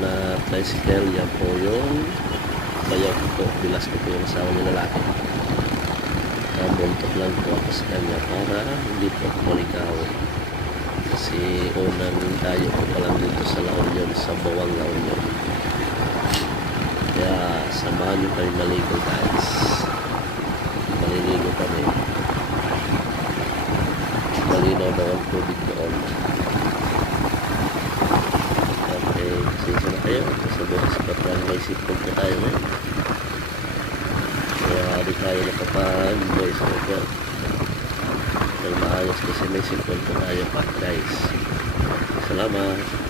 na tricycle. Yan po yung bayaw ko po. Bilas ko po yung asawa niya lalaki. Buntok lang po ako sa kanya para hindi po ako maligaw. Kasi unang tayo ko pa lang dito sa La Union, sa Bawang La Union. Kaya samahan nyo kami maligo guys. Maliligo kami. Malinaw daw ang tubig doon. Okay, pasensya na kayo. Sa bukas pa lang may sipon po tayo ngayon. Kaya di tayo nakapag-enjoy sa lugar. Nang maayos kasi may sipon po tayo pa guys. Salamat.